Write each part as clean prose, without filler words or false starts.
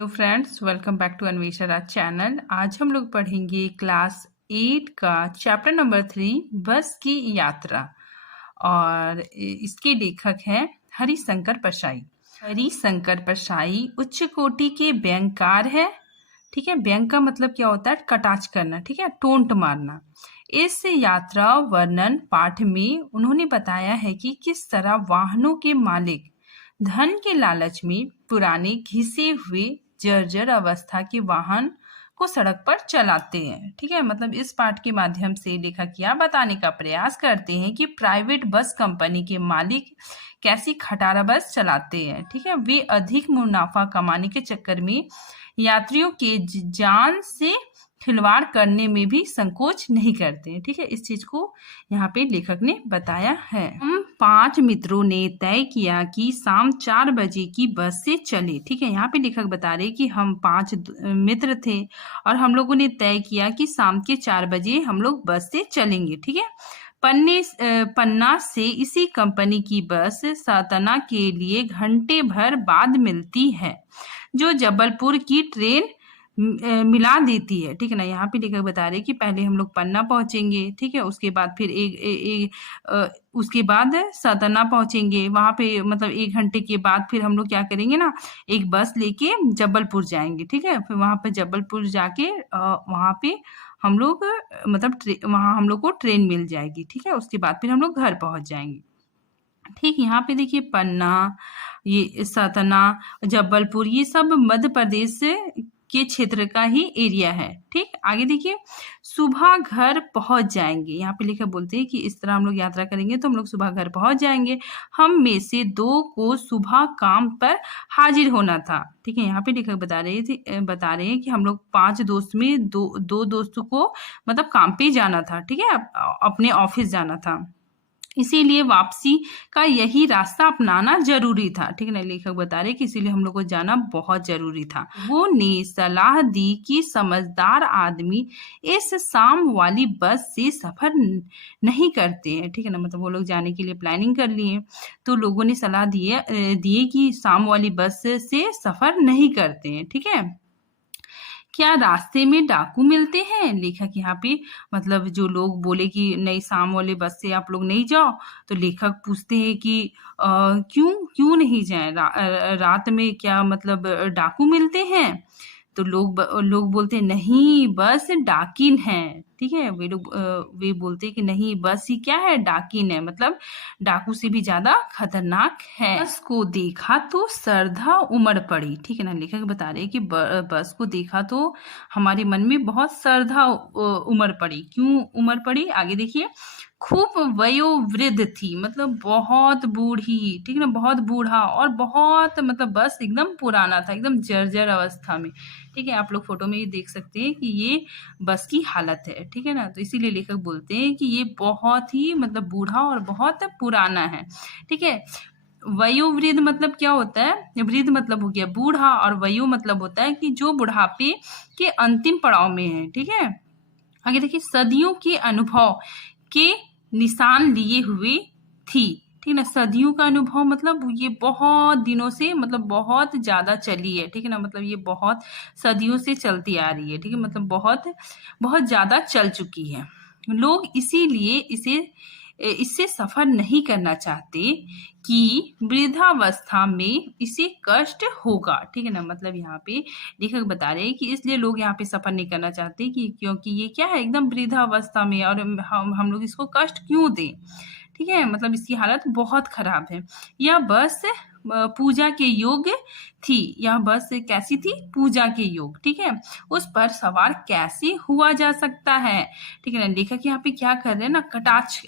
तो friends, welcome back to Anvesha channel. आज हम लोग पढ़ेंगे क्लास 8 का चैप्टर नंबर 3 बस की यात्रा। और इसके लेखक हैं हरिशंकर परसाई। हरिशंकर परसाई उच्च कोटि के व्यंगकार है। ठीक है, व्यंग का मतलब क्या होता है? कटाक्ष करना, ठीक है, टोंट मारना। इस यात्रा वर्णन पाठ में उन्होंने बताया है कि किस तरह वाहनों के मालिक धन के लालच में पुराने घिसे हुए जर्जर अवस्था के वाहन को सड़क पर चलाते हैं। ठीक है, मतलब इस पाठ के माध्यम से लेखक यह बताने का प्रयास करते हैं कि प्राइवेट बस कंपनी के मालिक कैसी खटारा बस चलाते हैं। ठीक है, वे अधिक मुनाफा कमाने के चक्कर में यात्रियों के जान से खिलवाड़ करने में भी संकोच नहीं करते हैं। ठीक है, इस चीज को यहाँ पे लेखक ने बताया है। हम 5 मित्रों ने तय किया कि शाम 4 बजे की बस से चले। ठीक है, यहाँ पे लेखक बता रहे कि हम 5 मित्र थे और हम लोगों ने तय किया कि शाम के 4 बजे हम लोग बस से चलेंगे। ठीक है, पन्ना से इसी कंपनी की बस सतना के लिए घंटे भर बाद मिलती है, जो जबलपुर की ट्रेन मिला देती है। ठीक है ना, यहाँ पे लेखक बता रहे कि पहले हम लोग पन्ना पहुंचेंगे। ठीक है, उसके बाद फिर उसके बाद सतना पहुंचेंगे। वहां पे मतलब 1 घंटे के बाद फिर हम लोग क्या करेंगे ना, एक बस लेके जबलपुर जाएंगे। ठीक है, फिर वहां पे जबलपुर जाके वहां पे हम लोग मतलब वहां हम लोग को ट्रेन मिल जाएगी। ठीक है, उसके बाद फिर हम लोग घर पहुंच जाएंगे। ठीक, यहाँ पे देखिए पन्ना, ये सतना, जबलपुर, ये सब मध्य प्रदेश के क्षेत्र का ही एरिया है। ठीक, आगे देखिए सुबह घर पहुंच जाएंगे। यहाँ पे लिखा बोलते हैं कि इस तरह हम लोग यात्रा करेंगे तो हम लोग सुबह घर पहुंच जाएंगे। हम में से 2 को सुबह काम पर हाजिर होना था। ठीक है, यहाँ पे लेखक बता रहे हैं कि हम लोग 5 दोस्त में दो दोस्तों को मतलब काम पे जाना था। ठीक है, अपने ऑफिस जाना था, इसीलिए वापसी का यही रास्ता अपनाना जरूरी था। ठीक है ना, लेखक बता रहे कि इसीलिए हम लोग को जाना बहुत जरूरी था। वो ने सलाह दी कि समझदार आदमी इस शाम वाली बस से सफर नहीं करते हैं। ठीक है ना, मतलब वो लोग जाने के लिए प्लानिंग कर लिए, तो लोगों ने सलाह दिए कि शाम वाली बस से सफर नहीं करते हैं। ठीक है, क्या रास्ते में डाकू मिलते हैं? लेखक यहाँ पे मतलब जो लोग बोले कि नहीं शाम वाले बस से आप लोग नहीं जाओ, तो लेखक पूछते हैं कि क्यों क्यों नहीं जाए? रात में क्या मतलब डाकू मिलते हैं? तो लोग बोलते हैं नहीं, बस डाकिन है। ठीक है, वे बोलते हैं कि नहीं, बस ही क्या है, डाकिन है, मतलब डाकू से भी ज्यादा खतरनाक है। बस को देखा तो श्रद्धा उमड़ पड़ी। ठीक है ना, लेखक बता रहे हैं कि बस को देखा तो हमारे मन में बहुत श्रद्धा उमड़ पड़ी। क्यों उमड़ पड़ी? आगे देखिए, खूब वयोवृद्ध थी, मतलब बहुत बूढ़ी। ठीक है ना, बहुत बूढ़ा और बहुत मतलब बस एकदम पुराना था, एकदम जर्जर अवस्था में। ठीक है, आप लोग फोटो में ये देख सकते हैं कि ये बस की हालत है। ठीक है ना, तो इसीलिए लेखक बोलते हैं कि ये बहुत ही मतलब बूढ़ा और बहुत पुराना है। ठीक है, वयोवृद्ध मतलब क्या होता है? वृद्ध मतलब हो गया बूढ़ा, और वयो मतलब होता है कि जो बुढ़ापे के अंतिम पड़ाव में है। ठीक है, आगे देखिए, सदियों के अनुभव के निशान लिए हुए थी। ठीक है ना, सदियों का अनुभव मतलब ये बहुत दिनों से मतलब बहुत ज्यादा चली है। ठीक है ना, मतलब ये बहुत सदियों से चलती आ रही है। ठीक है, मतलब बहुत बहुत ज्यादा चल चुकी है। लोग इसीलिए इससे सफर नहीं करना चाहते कि वृद्धावस्था में इसे कष्ट होगा। ठीक है ना, मतलब यहाँ पे लेखक बता रहे हैं कि इसलिए लोग यहाँ पे सफर नहीं करना चाहते कि क्योंकि ये क्या है, एकदम वृद्धावस्था में, और हम लोग इसको कष्ट क्यों दें। ठीक है, मतलब इसकी हालत बहुत खराब है। यह बस पूजा के योग्य थी। यह बस कैसी थी? पूजा के योग। ठीक है, उस पर सवार कैसे हुआ जा सकता है? ठीक है ना, लेखक यहाँ पे क्या कर रहे हैं ना, कटाक्ष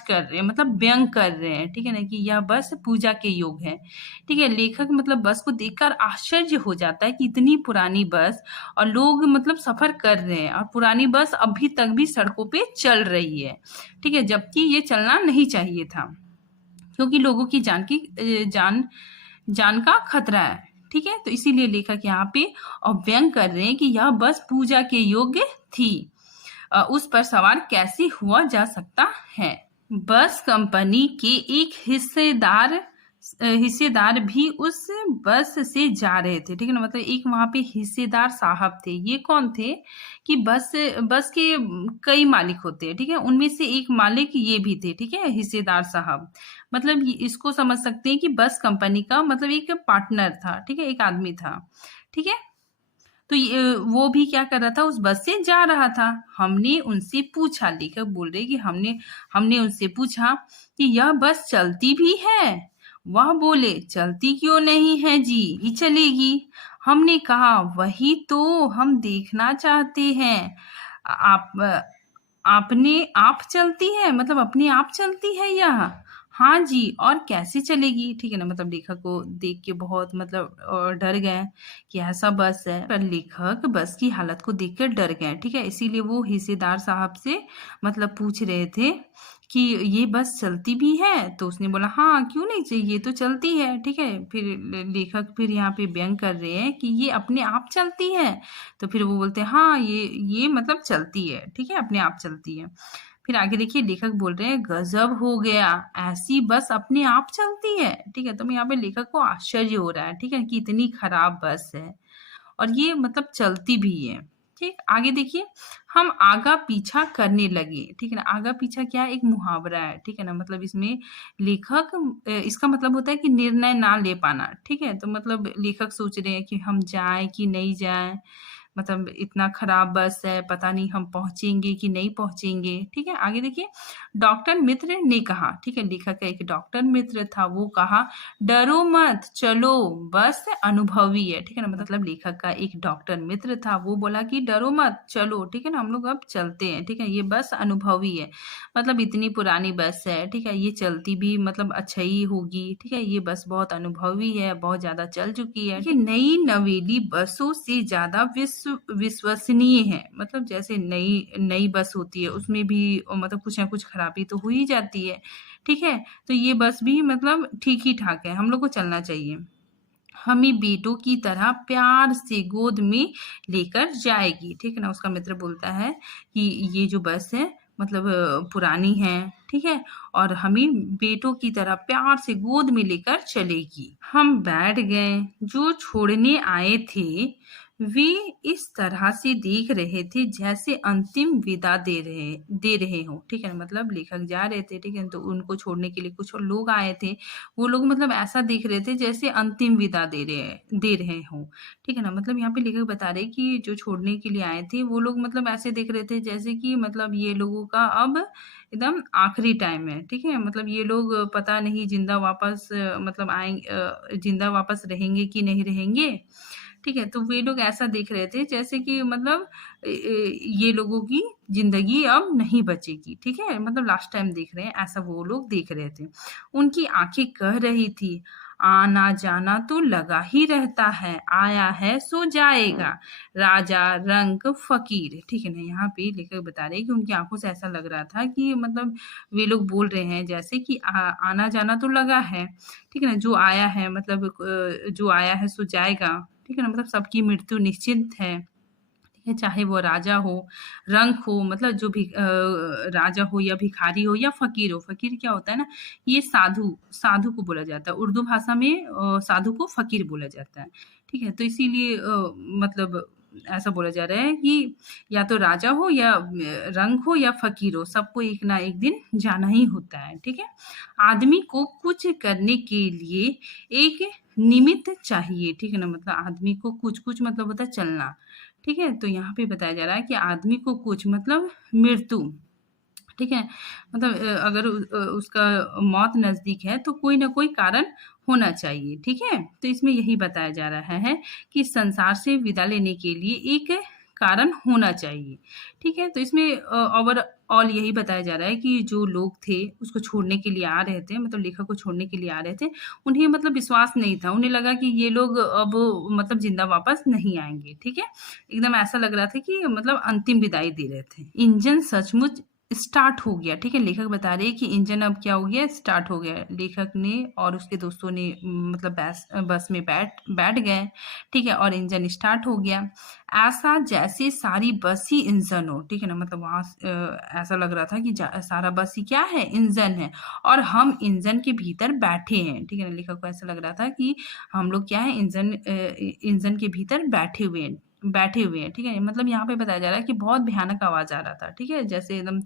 कर रहे हैं, मतलब व्यंग कर रहे हैं। ठीक है ना, कि यह बस पूजा के योग है। ठीक है, लेखक मतलब बस को देखकर आश्चर्य हो जाता है कि इतनी पुरानी बस और लोग मतलब सफर कर रहे हैं, और पुरानी बस अभी तक भी सड़कों पे चल रही है। ठीक है, जबकि ये चलना नहीं चाहिए था, क्योंकि लोगों की जान का खतरा है। ठीक है, तो इसीलिए लेखक यहाँ पे व्यंग कर रहे हैं कि यह बस पूजा के योग्य थी, उस पर सवार कैसे हुआ जा सकता है? बस कंपनी के एक हिस्सेदार हिस्सेदार भी उस बस से जा रहे थे, ठीक है ना? मतलब एक वहाँ पे हिस्सेदार साहब थे। ये कौन थे कि बस बस के कई मालिक होते हैं, ठीक है? उनमें से एक मालिक ये भी थे, ठीक है? हिस्सेदार साहब। मतलब इसको समझ सकते हैं कि बस कंपनी का मतलब एक पार्टनर था, ठीक है? एक आदमी था, ठीक है? तो वो भी क्या कर रहा था, उस बस से जा रहा था। हमने उनसे पूछा, लेखक बोल रहे कि हमने हमने उनसे पूछा कि यह बस चलती भी है? वह बोले, चलती क्यों नहीं है जी, ही चलेगी। हमने कहा, वही तो हम देखना चाहते हैं। आप आपने आप चलती है, मतलब अपने आप चलती है यह? हाँ जी, और कैसे चलेगी? ठीक है ना? मतलब लेखक को देख के बहुत मतलब डर गए कि ऐसा बस है। पर लेखक बस की हालत को देखकर डर गए, ठीक है? इसीलिए वो हिस्सेदार साहब से मतलब पूछ रहे थे कि ये बस चलती भी है? तो उसने बोला, हाँ क्यों नहीं चाहिए, तो चलती है, ठीक है? फिर लेखक फिर यहाँ पे व्यंग कर रहे हैं कि ये अपने आप चलती है। तो फिर वो बोलते हैं, हाँ ये मतलब चलती है, ठीक है? अपने आप चलती है। फिर आगे देखिए, लेखक बोल रहे हैं, गजब हो गया, ऐसी बस अपने आप चलती है, ठीक है? तो यहाँ पे लेखक को आश्चर्य हो रहा है, ठीक है, कि इतनी खराब बस है और ये मतलब चलती भी है। ठीक, आगे देखिए, हम आगा पीछा करने लगे, ठीक है ना? आगा पीछा क्या है? एक मुहावरा है, ठीक है ना? मतलब इसमें लेखक इसका मतलब होता है कि निर्णय ना ले पाना, ठीक है? तो मतलब लेखक सोच रहे हैं कि हम जाएं कि नहीं जाएं, मतलब इतना खराब बस है, पता नहीं हम पहुंचेंगे कि नहीं पहुंचेंगे, ठीक है? आगे देखिए, डॉक्टर मित्र ने कहा, ठीक है, लेखक का एक डॉक्टर मित्र था, वो कहा, डरो मत, चलो, बस अनुभवी है, ठीक है ना? मतलब लेखक का एक डॉक्टर मित्र था, वो बोला कि डरो मत, चलो, ठीक है ना? हम लोग अब चलते हैं, ठीक है? ये बस अनुभवी है, मतलब इतनी पुरानी बस है, ठीक है? ये चलती भी मतलब अच्छा ही होगी, ठीक है? ये बस बहुत अनुभवी है, बहुत ज्यादा चल चुकी है। ये नई नवेली बसों से ज्यादा विश्वसनीय है, मतलब जैसे नई नई बस होती है उसमें भी मतलब कुछ ना कुछ खराबी तो हो ही जाती है, ठीक है? तो ये बस भी मतलब ठीक ही ठाक है, हम लोग को चलना चाहिए। हमें बेटों की तरह प्यार से गोद में लेकर जाएगी, ठीक है ना? उसका मित्र बोलता है कि ये जो बस है मतलब पुरानी है, ठीक है? और हमें बेटों की तरह प्यार से गोद में लेकर चलेगी। हम बैठ गए। जो छोड़ने आए थे वे इस तरह से देख रहे थे जैसे अंतिम विदा दे रहे हो, ठीक है ना? मतलब लेखक जा रहे थे, ठीक है, तो उनको छोड़ने के लिए कुछ और लोग आए थे, वो लोग मतलब ऐसा देख रहे थे जैसे अंतिम विदा दे रहे हो, ठीक है ना? मतलब यहाँ पे लेखक बता रहे कि जो छोड़ने के लिए आए थे वो लोग मतलब ऐसे देख रहे थे जैसे कि मतलब ये लोगों का अब एकदम आखिरी टाइम है, ठीक है? मतलब ये लोग पता नहीं जिंदा वापस मतलब आएंगे, जिंदा वापस रहेंगे कि नहीं रहेंगे, ठीक है? तो वे लोग ऐसा देख रहे थे जैसे कि मतलब ये लोगों की जिंदगी अब नहीं बचेगी, ठीक है? मतलब लास्ट टाइम देख रहे हैं, ऐसा वो लोग देख रहे थे। उनकी आंखें कह रही थी, आना जाना तो लगा ही रहता है, आया है सो जाएगा, राजा रंक फकीर, ठीक है ना? यहाँ पे लेखक बता रहे हैं कि उनकी आंखों से ऐसा लग रहा था कि मतलब वे लोग बोल रहे हैं जैसे कि आना जाना तो लगा है, ठीक है ना? जो आया है मतलब जो आया है सो जाएगा, ठीक है ना? मतलब सबकी मृत्यु निश्चित है, ठीक है? चाहे वो राजा हो, रंक हो, मतलब जो भी राजा हो या भिखारी हो या फकीर हो। फकीर क्या होता है ना, ये साधु साधु को बोला जाता है, उर्दू भाषा में साधु को फकीर बोला जाता है, ठीक है? तो इसीलिए मतलब ऐसा बोला जा रहा है कि या तो राजा हो या रंक हो या फकीर हो, सबको एक ना एक दिन जाना ही होता है, ठीक है? आदमी को कुछ करने के लिए एक निमित्त चाहिए, ठीक है ना? मतलब आदमी को कुछ कुछ मतलब होता है चलना, ठीक है? तो यहाँ पे बताया जा रहा है कि आदमी को कुछ मतलब मृत्यु, ठीक है? मतलब अगर उसका मौत नज़दीक है तो कोई ना कोई कारण होना चाहिए, ठीक है? तो इसमें यही बताया जा रहा है कि संसार से विदा लेने के लिए एक कारण होना चाहिए, ठीक है? तो इसमें ओवरऑल यही बताया जा रहा है कि जो लोग थे उसको छोड़ने के लिए आ रहे थे, मतलब लेखक को छोड़ने के लिए आ रहे थे, उन्हें मतलब विश्वास नहीं था, उन्हें लगा कि ये लोग अब मतलब जिंदा वापस नहीं आएंगे, ठीक है? एकदम ऐसा लग रहा था कि मतलब अंतिम विदाई दे रहे थे। इंजन सचमुच स्टार्ट हो गया। ठीक है, लेखक बता रहे हैं कि इंजन अब क्या हो गया, स्टार्ट हो गया। लेखक ने और उसके दोस्तों ने मतलब बस में बैठ बैठ गए। ठीक है, और इंजन स्टार्ट हो गया, ऐसा जैसे सारी बस ही इंजन हो। ठीक है ना, मतलब वहाँ ऐसा लग रहा था कि सारा बस ही क्या है, इंजन है, और हम इंजन के भीतर बैठे हैं। ठीक है ना, लेखक को ऐसा लग रहा था कि हम लोग क्या है, इंजन के भीतर बैठे हुए हैं। ठीक है, मतलब यहाँ पे बताया जा रहा है कि बहुत भयानक आवाज आ रहा था। ठीक है, जैसे एकदम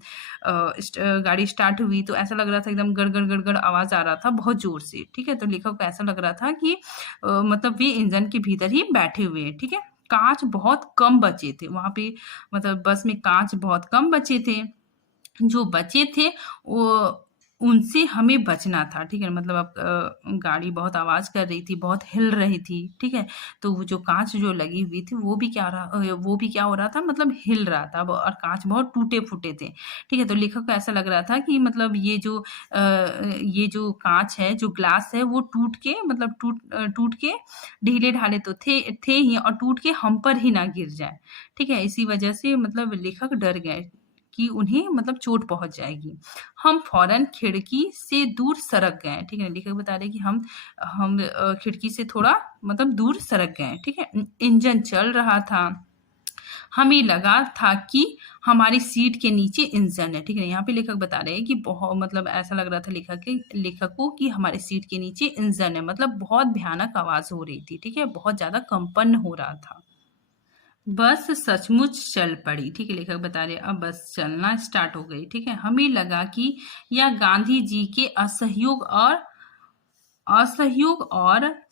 गाड़ी स्टार्ट हुई तो ऐसा लग रहा था एकदम गड़ गड़ गड़ गड़ आवाज आ रहा था बहुत जोर से। ठीक है, तो लेखक को ऐसा लग रहा था कि मतलब वे इंजन के भीतर ही बैठे हुए हैं। ठीक है, कांच बहुत कम बचे थे वहां पे, मतलब बस में कांच बहुत कम बचे थे। जो बचे थे वो उनसे हमें बचना था। ठीक है, मतलब अब गाड़ी बहुत आवाज कर रही थी, बहुत हिल रही थी। ठीक है, तो वो जो कांच जो लगी हुई थी वो भी क्या हो रहा था, मतलब हिल रहा था, और कांच बहुत टूटे फूटे थे। ठीक है, तो लेखक को ऐसा लग रहा था कि मतलब ये जो कांच है, जो ग्लास है, वो टूट के मतलब टूट के ढीले ढाले तो थे ही, और टूट के हम पर ही ना गिर जाए। ठीक है, इसी वजह से मतलब लेखक डर गए कि उन्हें मतलब चोट पहुंच जाएगी। हम फौरन खिड़की से दूर सरक गए। ठीक है, लेखक बता रहे हैं कि हम खिड़की से थोड़ा मतलब दूर सरक गए। ठीक है, इंजन चल रहा था, हमें लगा था कि हमारी सीट के नीचे इंजन है। ठीक है, यहाँ पे लेखक बता रहे हैं कि बहुत मतलब ऐसा लग रहा था लेखक को कि हमारे सीट के नीचे इंजन है, मतलब बहुत भयानक आवाज हो रही थी। ठीक है, बहुत ज्यादा कंपन हो रहा था। बस सचमुच चल पड़ी। ठीक है, लेखक बता रहे अब बस चलना स्टार्ट हो गई। ठीक है, हमें लगा कि यह गांधी जी के असहयोग और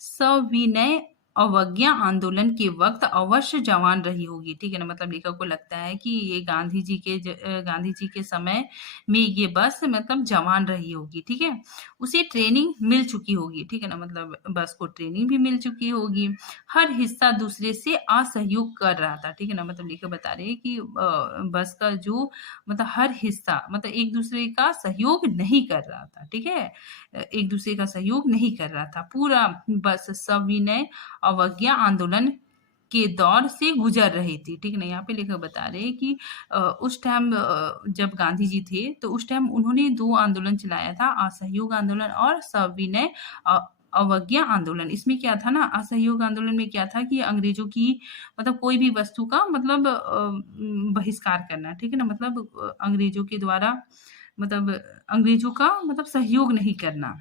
सविनय अवज्ञा आंदोलन के वक्त अवश्य जवान रही होगी। ठीक है ना, मतलब लेखक को लगता है कि ये गांधी जी के समय में ये बस मतलब जवान रही होगी। ठीक है, उसे ट्रेनिंग मिल चुकी होगी। ठीक है ना, मतलब बस को ट्रेनिंग भी मिल चुकी होगी। हर हिस्सा दूसरे से असहयोग कर रहा था। ठीक है ना, मतलब लेखक बता रहे हैं कि बस का जो मतलब हर हिस्सा मतलब एक दूसरे का सहयोग नहीं कर रहा था। ठीक है, एक दूसरे का सहयोग नहीं कर रहा था। पूरा बस सविनय अवज्ञा आंदोलन के दौर से गुजर रही थी। ठीक है ना, यहाँ पे लेखक बता रहे हैं कि उस टाइम जब गांधी जी थे तो उस टाइम उन्होंने दो आंदोलन चलाया था, असहयोग आंदोलन और सविनय अ, अवज्ञा आंदोलन। इसमें क्या था ना, असहयोग आंदोलन में क्या था कि अंग्रेजों की मतलब कोई भी वस्तु का मतलब बहिष्कार करना। ठीक है ना, मतलब अंग्रेजों के द्वारा मतलब अंग्रेजों का मतलब सहयोग नहीं करना।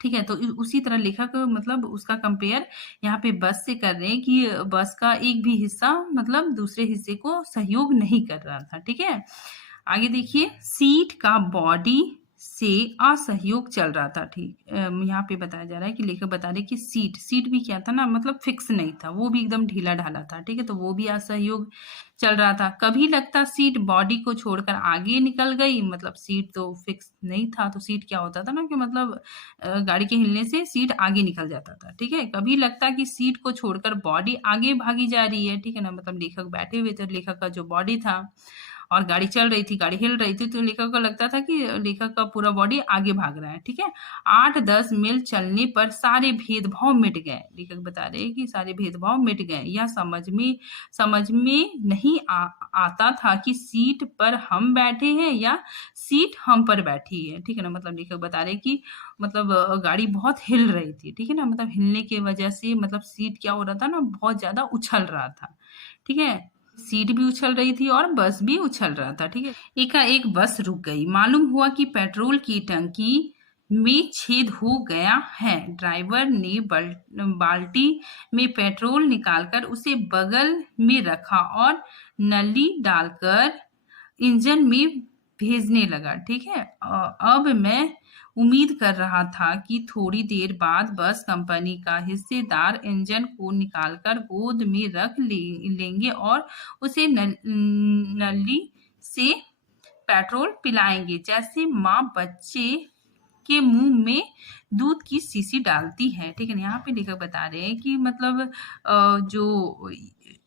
ठीक है, तो उसी तरह लेखक मतलब उसका कंपेयर यहाँ पे बस से कर रहे हैं कि बस का एक भी हिस्सा मतलब दूसरे हिस्से को सहयोग नहीं कर रहा था। ठीक है, आगे देखिए, सीट का बॉडी से असहयोग चल रहा था। ठीक यहाँ पे बताया जा रहा है कि लेखक बता रहे कि सीट भी क्या था ना, मतलब फिक्स नहीं था, वो भी एकदम ढीला ढाला था। ठीक है, तो वो भी असहयोग चल रहा था। कभी लगता सीट बॉडी को छोड़कर आगे निकल गई, मतलब सीट तो फिक्स नहीं था, तो सीट क्या होता था ना कि मतलब गाड़ी के हिलने से सीट आगे निकल जाता था। ठीक है, कभी लगता कि सीट को छोड़कर बॉडी आगे भागी जा रही है। ठीक है ना, मतलब लेखक बैठे हुए थे, लेखक का जो बॉडी था और गाड़ी चल रही थी, गाड़ी हिल रही थी, तो लेखक को लगता था कि लेखक का पूरा बॉडी आगे भाग रहा है। ठीक है, 8-10 मील चलने पर सारे भेदभाव मिट गए। लेखक बता रहे हैं कि सारे भेदभाव मिट गए। यह समझ में नहीं आता था कि सीट पर हम बैठे हैं या सीट हम पर बैठी है। ठीक है ना, मतलब लेखक बता रहे हैं कि मतलब गाड़ी बहुत हिल रही थी। ठीक है ना, मतलब हिलने की वजह से मतलब सीट क्या हो रहा था ना, बहुत ज्यादा उछल रहा था। ठीक है, सीट भी उछल रही थी और बस भी उछल रहा था। ठीक है, एकाएक बस रुक गई। मालूम हुआ कि पेट्रोल की टंकी में छेद हो गया है। ड्राइवर ने बाल्टी में पेट्रोल निकालकर उसे बगल में रखा और नली डालकर इंजन में भेजने लगा। ठीक है, अब मैं उम्मीद कर रहा था कि थोड़ी देर बाद बस कंपनी का हिस्सेदार इंजन को निकालकर गोद में लेंगे और उसे नली से पेट्रोल पिलाएंगे, जैसे माँ बच्चे के मुंह में दूध की शीशी डालती है। ठीक है ना, यहाँ पे लेखक बता रहे हैं कि मतलब जो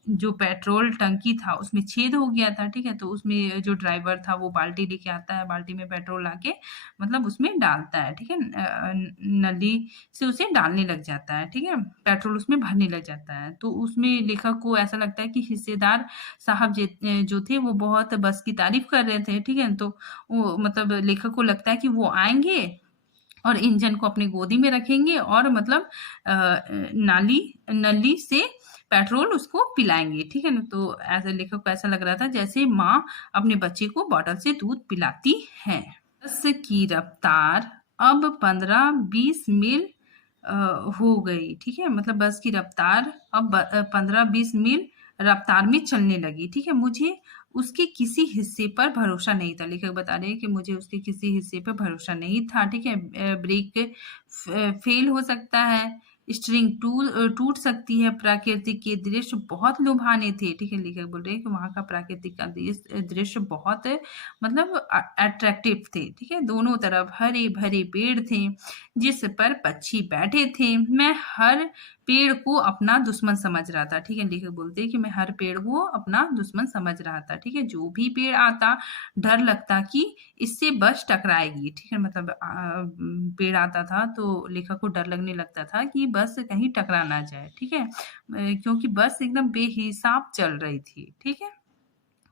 जो पेट्रोल टंकी था उसमें छेद हो गया था, ठीक है? तो उसमें जो ड्राइवर था वो बाल्टी लेके आता है, बाल्टी में पेट्रोल लाके मतलब उसमें डालता है, ठीक है? नली से उसे डालने लग जाता है, ठीक है? पेट्रोल उसमें भरने लग जाता है। तो उसमें लेखक को ऐसा लगता है कि हिस्सेदार साहब जो थे वो बहुत बस की तारीफ़ कर रहे थे, ठीक है? तो वो मतलब लेखक को लगता है कि वो आएँगे और इंजन को अपनी गोदी में रखेंगे और मतलब नली से पेट्रोल उसको पिलाएँगे, ठीक है ना? तो ऐसे लेखक को ऐसा लग रहा था जैसे माँ अपने बच्चे को बॉटल से दूध पिलाती है। बस की रफ्तार अब 15-20 मील अ, हो गई, ठीक है? मतलब बस की रफ्तार अब 15-20 मील रफ्तार में चलने लगी, ठीक है? मुझे उसके किसी हिस्से पर भरोसा नहीं था। लेखक बता रहे हैं कि मुझे उसके किसी हिस्से पर भरोसा नहीं था, ठीक है? ब्रेक फेल हो सकता है, स्ट्रिंग टूट सकती है, प्राकृतिक के दृश्य बहुत लुभाने थे, ठीक है? लेखक बोल रहे हैं कि वहाँ का प्राकृतिक का दृश्य बहुत मतलब अट्रैक्टिव थे, ठीक है? दोनों तरफ हरे-भरे पेड़ थे, जिस पर पक्षी बैठे थे। मैं हर पेड़ को अपना दुश्मन समझ रहा था, ठीक है? लेखक बोलते हैं कि मैं हर पेड़ को अपना दुश्मन समझ रहा था, ठीक है? जो भी पेड़ आता, डर लगता कि इससे बस टकराएगी, ठीक है? मतलब पेड़ आता था तो लेखक को डर लगने लगता था कि बस कहीं टकरा ना जाए, ठीक है? क्योंकि बस एकदम बेहिसाब चल रही थी, ठीक है?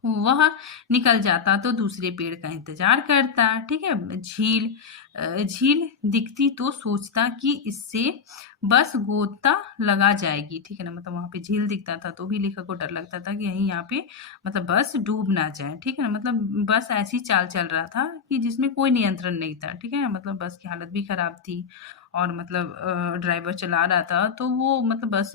वह निकल जाता तो दूसरे पेड़ का इंतजार करता, ठीक है? झील दिखती तो सोचता कि इससे बस गोता लगा जाएगी, ठीक है ना? मतलब वहाँ पे झील दिखता था तो भी लेखक को डर लगता था कि कहीं यहाँ पे मतलब बस डूब ना जाए, ठीक है ना? मतलब बस ऐसी चाल चल रहा था कि जिसमें कोई नियंत्रण नहीं था, ठीक है? मतलब बस की हालत भी खराब थी और मतलब ड्राइवर चला रहा था तो वो मतलब बस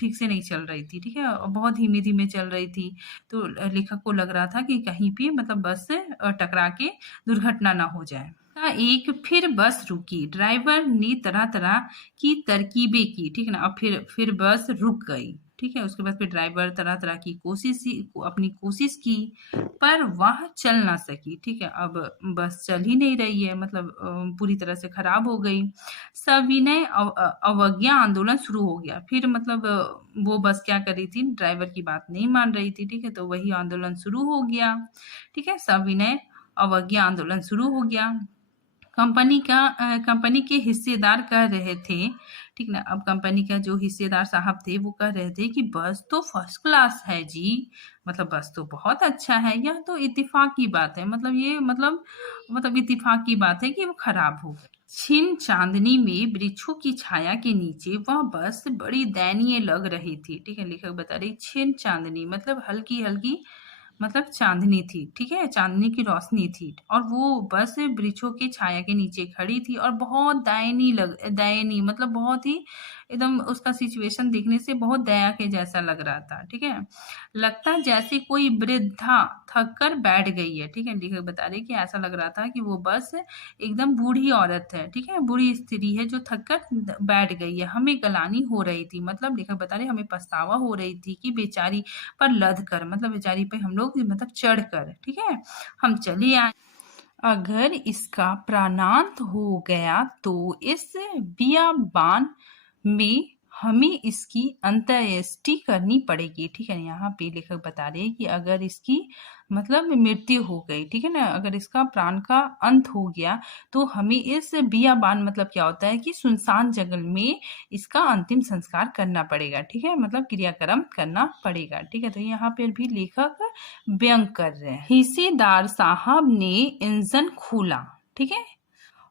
ठीक से नहीं चल रही थी, ठीक है? और बहुत धीमे-धीमे चल रही थी। तो लेखक को लग रहा था कि कहीं भी मतलब बस से टकरा के दुर्घटना ना हो जाए। एक फिर बस रुकी, ड्राइवर ने तरह-तरह की तरकीबें की, ठीक है ना? अब फिर बस रुक गई, ठीक है? उसके बाद फिर ड्राइवर तरह-तरह की अपनी कोशिश की, पर वह चल ना सकी, ठीक है? अब बस चल ही नहीं रही है मतलब पूरी तरह से खराब हो गई। सविनय अवज्ञा आंदोलन शुरू हो गया। फिर मतलब वो बस क्या कर रही थी, ड्राइवर की बात नहीं मान रही थी, ठीक है? तो वही आंदोलन शुरू हो गया, ठीक है? सविनय अवज्ञा आंदोलन शुरू हो गया। कंपनी के हिस्सेदार कह रहे थे, ठीक ना? अब कंपनी का जो हिस्सेदार साहब थे वो कह रहे थे कि बस तो फर्स्ट क्लास है जी, मतलब बस तो बहुत अच्छा है, यह तो इत्तेफाक की बात है, मतलब ये मतलब इत्तेफाक की बात है कि वो खराब हो गई। छिन चांदनी में वृक्षों की छाया के नीचे वह बस बड़ी दयनीय लग रही थी, ठीक है? लेखक बता रही छिन चांदनी मतलब हल्की हल्की मतलब चांदनी थी, ठीक है? चांदनी की रोशनी थी और वो बस वृक्षों की छाया के नीचे खड़ी थी और बहुत दयनीय मतलब बहुत ही एकदम उसका सिचुएशन देखने से बहुत दया के जैसा लग रहा था, ठीक है? लगता जैसे कोई वृद्धा थक कर बैठ गई है, ठीक है? लेखक बता रहे कि ऐसा लग रहा था कि वो बस एकदम बूढ़ी औरत है, ठीक है? बूढ़ी स्त्री है जो थक कर बैठ गई है। हमें गलानी हो रही थी, मतलब लेखक बता रहे हमें पछतावा हो रही थी कि बेचारी पर लद कर मतलब बेचारी पे हम लोग मतलब चढ़ कर, ठीक है? हम चले आए। अगर इसका प्राणांत हो गया तो इस बियाबान में हमें इसकी अंत्येष्टि करनी पड़ेगी, ठीक है? यहाँ पे लेखक बता रहे हैं कि अगर इसकी मतलब मृत्यु हो गई, ठीक है ना? अगर इसका प्राण का अंत हो गया तो हमें इस बियाबान मतलब क्या होता है कि सुनसान जंगल में इसका अंतिम संस्कार करना पड़ेगा, ठीक है? मतलब क्रियाक्रम करना पड़ेगा, ठीक है? तो यहाँ पर भी लेखक व्यंग कर रहे हैं। हिस्सेदार साहब ने इंजन खोला, ठीक है?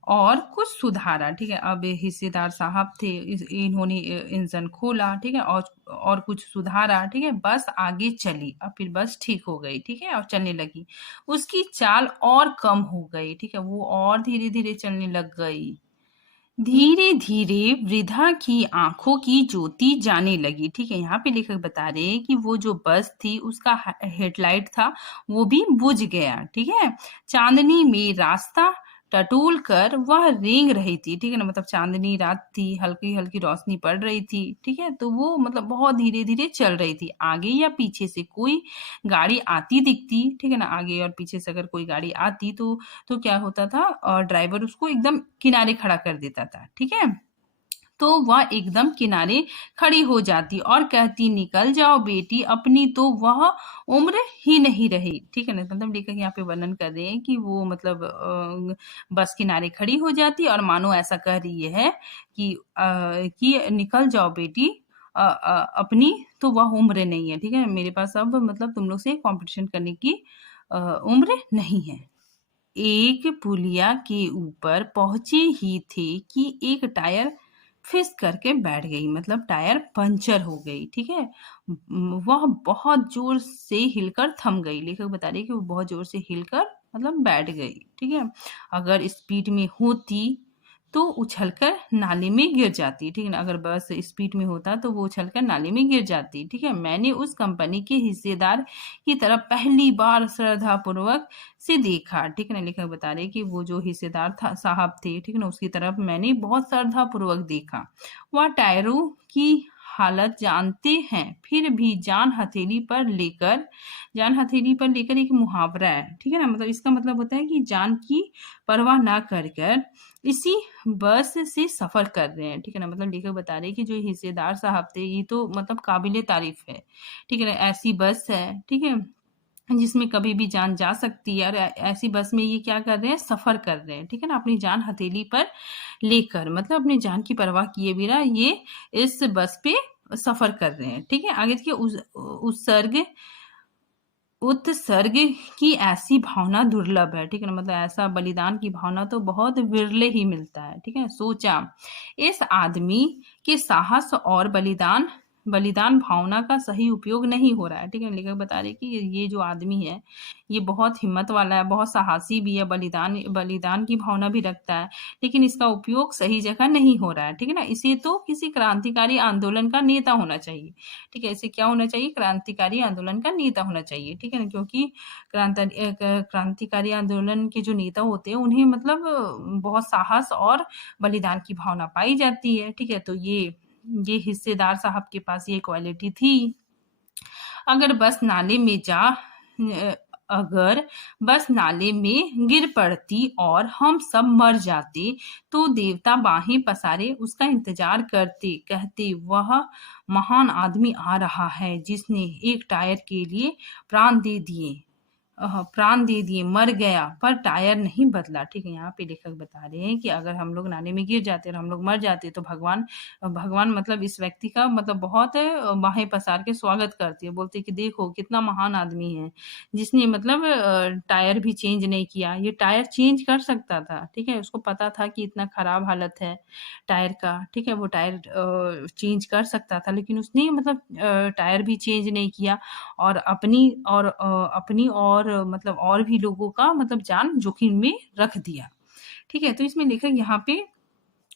और कुछ सुधारा, ठीक है? अब हिस्सेदार साहब थे, इन्होंने इंजन खोला, ठीक है? और कुछ सुधारा, ठीक है? बस आगे चली, अब फिर बस ठीक हो गई, ठीक है? और चलने लगी। उसकी चाल और कम हो गई, ठीक है? वो और धीरे-धीरे चलने लग गई। धीरे-धीरे वृद्धा की आंखों की ज्योति जाने लगी, ठीक है? यहाँ पे लेखक बता रहे हैं कि वो जो बस थी उसका हेडलाइट था वो भी बुझ गया, ठीक है? चांदनी में रास्ता टटोल कर वह रेंग रही थी, ठीक है ना? मतलब चांदनी रात थी, हल्की-हल्की रोशनी पड़ रही थी, ठीक है? तो वो मतलब बहुत धीरे-धीरे चल रही थी। आगे या पीछे से कोई गाड़ी आती दिखती, ठीक है ना? आगे और पीछे से अगर कोई गाड़ी आती तो क्या होता था ड्राइवर उसको एकदम किनारे खड़ा कर देता था, ठीक है? तो वह एकदम किनारे खड़ी हो जाती और कहती, निकल जाओ बेटी, अपनी तो वह उम्र ही नहीं रही। ठीक है ना, मतलब लेखक यहाँ पे वर्णन कर रहे हैं कि वो मतलब बस किनारे खड़ी हो जाती और मानो ऐसा कह रही है कि निकल जाओ बेटी, अपनी तो वह उम्र नहीं है। ठीक है, मेरे पास अब मतलब तुम लोग से कंपटीशन करने की उम्र नहीं है। एक पुलिया के ऊपर पहुंचे ही थे कि एक टायर फिस करके बैठ गई, मतलब टायर पंचर हो गई। ठीक है, वह बहुत जोर से हिलकर थम गई। लेखक बता रहे कि वो बहुत जोर से हिलकर मतलब बैठ गई। ठीक है, अगर स्पीड में होती तो उछलकर नाले में गिर जाती। ठीक है ना, अगर बस स्पीड में होता तो वो उछलकर नाले में गिर जाती। ठीक है, मैंने उस कंपनी के हिस्सेदार की तरफ पहली बार श्रद्धापूर्वक से देखा। ठीक है ना, लेखक बता रहे कि वो जो हिस्सेदार था साहब थे, ठीक है ना, उसकी तरफ मैंने बहुत श्रद्धापूर्वक देखा। वह टायरों की हालत जानते हैं, फिर भी जान हथेली पर लेकर एक मुहावरा है। ठीक है ना, मतलब इसका मतलब होता है कि जान की परवाह ना कर इसी बस से सफर कर रहे हैं। ठीक है ना, मतलब लेखक बता रहे हैं कि जो हिस्सेदार साहब थे ये तो मतलब काबिले तारीफ है। ठीक है ना, ऐसी बस है, ठीक है, जिसमें कभी भी जान जा सकती है और ऐसी बस में ये क्या कर रहे हैं, सफर कर रहे हैं। ठीक है ना, अपनी जान हथेली पर लेकर, मतलब अपनी जान की परवाह किए बिना ये इस बस पे सफर कर रहे हैं। ठीक है, आगे देखिए, उत्सर्ग की ऐसी भावना दुर्लभ है। ठीक है ना, मतलब ऐसा बलिदान की भावना तो बहुत विरले ही मिलता है। ठीक है, सोचा इस आदमी के साहस और बलिदान बलिदान भावना का सही उपयोग नहीं हो रहा है। ठीक है, लेखक बता रहे कि ये जो आदमी है ये बहुत हिम्मत वाला है, बहुत साहसी भी है, बलिदान बलिदान की भावना भी रखता है, लेकिन इसका उपयोग सही जगह नहीं हो रहा है। ठीक है ना, इसे तो किसी क्रांतिकारी आंदोलन का नेता होना चाहिए। ठीक है, इसे क्या होना चाहिए, क्रांतिकारी आंदोलन का नेता होना चाहिए। ठीक है ना, क्योंकि क्रांतिकारी आंदोलन के जो नेता होते हैं उन्हें मतलब बहुत साहस और बलिदान की भावना पाई जाती है। ठीक है, तो ये हिस्सेदार साहब के पास ये क्वालिटी थी। अगर बस नाले में अगर बस नाले में गिर पड़ती और हम सब मर जाते तो देवता बाहें पसारे उसका इंतजार करते, कहते वह महान आदमी आ रहा है जिसने एक टायर के लिए प्राण दे दिए प्राण दे दिए, मर गया पर टायर नहीं बदला। ठीक है, यहाँ पे लेखक बता रहे हैं कि अगर हम लोग नाले में गिर जाते और हम लोग मर जाते तो भगवान भगवान मतलब इस व्यक्ति का मतलब बहुत बाहें पसार के स्वागत करती है, बोलते कि देखो कितना महान आदमी है जिसने मतलब टायर भी चेंज नहीं किया। ये टायर चेंज कर सकता था। ठीक है, उसको पता था कि इतना खराब हालत है टायर का। ठीक है, वो टायर चेंज कर सकता था, लेकिन उसने मतलब टायर भी चेंज नहीं किया और अपनी और मतलब और भी लोगों का मतलब जान जोखिम में रख दिया। ठीक है, तो इसमें लेखक यहाँ पे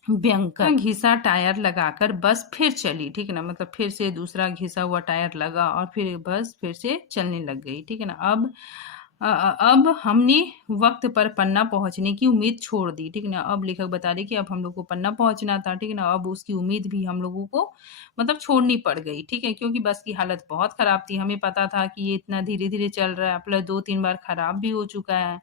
भयंकर घिसा टायर लगाकर बस फिर चली। ठीक है ना, मतलब फिर से दूसरा घिसा हुआ टायर लगा और फिर बस फिर से चलने लग गई। ठीक है ना, अब हमने वक्त पर पन्ना पहुंचने की उम्मीद छोड़ दी। ठीक है ना, अब लेखक बता रहे कि अब हम लोग को पन्ना पहुंचना था। ठीक है ना, अब उसकी उम्मीद भी हम लोगों को मतलब छोड़नी पड़ गई। ठीक है, क्योंकि बस की हालत बहुत खराब थी, हमें पता था कि ये इतना धीरे धीरे चल रहा है, प्लस 2-3 बार खराब भी हो चुका है।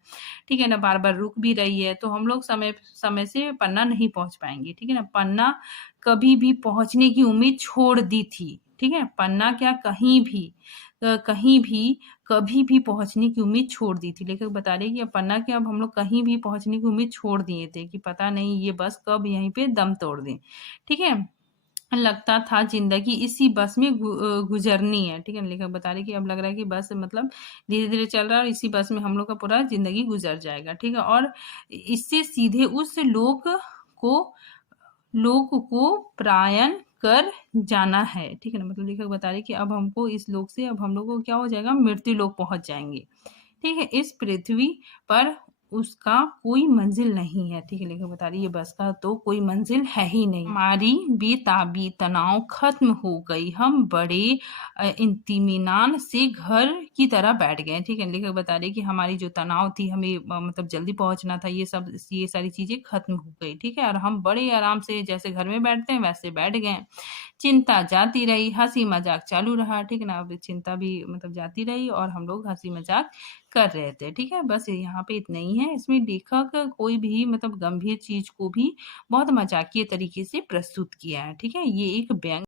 ठीक है ना, बार बार रुक भी रही है, तो हम लोग समय समय से पन्ना नहीं पहुंच पाएंगे। ठीक है ना, पन्ना कभी भी पहुंचने की उम्मीद छोड़ दी थी। ठीक है, पन्ना क्या कहीं भी कभी भी पहुंचने की उम्मीद छोड़ दी थी। लेखक बता रहे कि अब पन्ना के अब हम लोग कहीं भी पहुंचने की उम्मीद छोड़ दिए थे कि पता नहीं ये बस कब यहीं पे दम तोड़ दें। ठीक है, लगता था जिंदगी इसी बस में गुजरनी है। ठीक है, लेखक बता रहे कि अब लग रहा है कि बस मतलब धीरे धीरे चल रहा है और इसी बस में हम लोग का पूरा जिंदगी गुजर जाएगा। ठीक है, और इससे सीधे उस को लोक को प्रायण कर जाना है। ठीक है ना, मतलब लेखक बता रहे कि अब हमको इस लोक से अब हम लोग को क्या हो जाएगा, मृत्यु लोक पहुंच जाएंगे। ठीक है, इस पृथ्वी पर उसका कोई मंजिल नहीं है। ठीक है, लेखक बता रही है बस का तो कोई मंजिल है ही नहीं। हमारी बेताबी तनाव खत्म हो गई, हम बड़े इत्मीनान से घर की तरह बैठ गए। ठीक है, लेखक बता रहे कि हमारी जो तनाव थी, हमें मतलब जल्दी पहुंचना था, ये सारी चीजें खत्म हो गई। ठीक है, और हम बड़े आराम से जैसे घर में बैठते हैं वैसे बैठ गए। चिंता जाती रही, हँसी मज़ाक चालू रहा, ठीक है ना? अब चिंता भी मतलब जाती रही और हम लोग हँसी मज़ाक कर रहे थे, ठीक है? बस यहाँ पे इतना ही है। इसमें लेखक कोई भी मतलब गंभीर चीज़ को भी बहुत मज़ाकिया तरीके से प्रस्तुत किया है, ठीक है? ये एक व्यंग